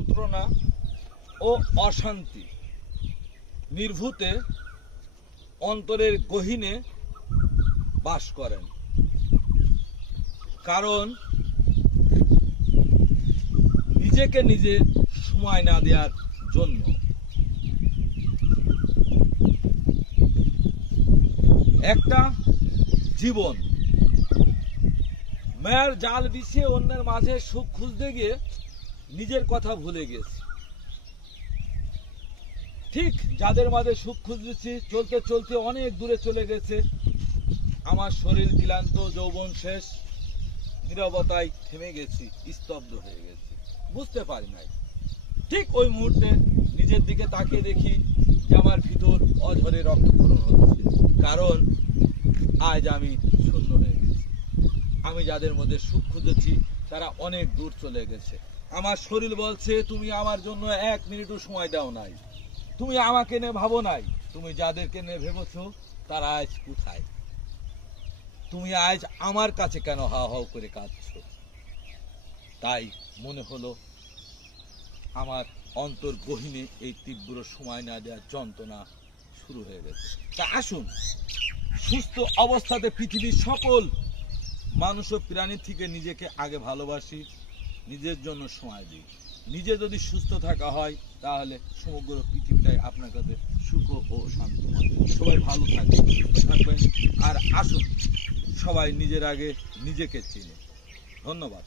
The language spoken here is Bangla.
যন্ত্রণা ও অশান্তি নির্ভূতে অন্তরের গহীনে বাস করেন। কারণ নিজেকে নিজে সময় না দেওয়ার জন্য। একটা জীবন মায়ের জাল বিছিয়ে অন্যের মাঝে সুখ খুঁজতে গিয়ে নিজের কথা ভুলে গেছি। ঠিক যাদের মাঝে সুখ খুঁজতেছি চলতে চলতে অনেক দূরে চলে গেছে। আমার শরীর ক্লান্ত, যৌবন শেষ, নীরবতায় থেমে গেছি, স্তব্ধ হয়ে গেছি, বুঝতে পারি নাই। ঠিক ওই মুহূর্তে নিজের দিকে তাকিয়ে দেখি যে আমার ভিতর অঝরে রক্তক্ষরণ হচ্ছে। কারণ আজ আমি শূন্য হয়ে গেছি। আমি যাদের মধ্যে সুখ খুঁজেছি তারা অনেক দূর চলে গেছে। আমার শরীর বলছে তুমি আমার জন্য 1 মিনিটও সময় দাও নাই, তুমি আমাকে নিয়ে ভাবো নাই, তুমি যাদেরকে নিয়ে ভেবেছো তারা আজ কোথায়? তুমি আজ আমার কাছে কেন হাও হাও করে কাঁদছো? তাই মনে হলো আমার অন্তর গহীনে এই তীব্র সময় না দেওয়ার যন্ত্রণা শুরু হয়ে গেছে। তা আসুন সুস্থ অবস্থাতে পৃথিবীর সকল মানুষ ও প্রাণীর থেকে নিজেকে আগে ভালোবাসি, নিজের জন্য সময় দিই। নিজে যদি সুস্থ থাকা হয় তাহলে সমগ্র পৃথিবীটাই আপনার কাছে সুখ ও শান্ত। সবাই ভালো থাকবেন, সুস্থ থাকবেন। আর আসুন সবাই নিজের আগে নিজেকে চিনে। ধন্যবাদ।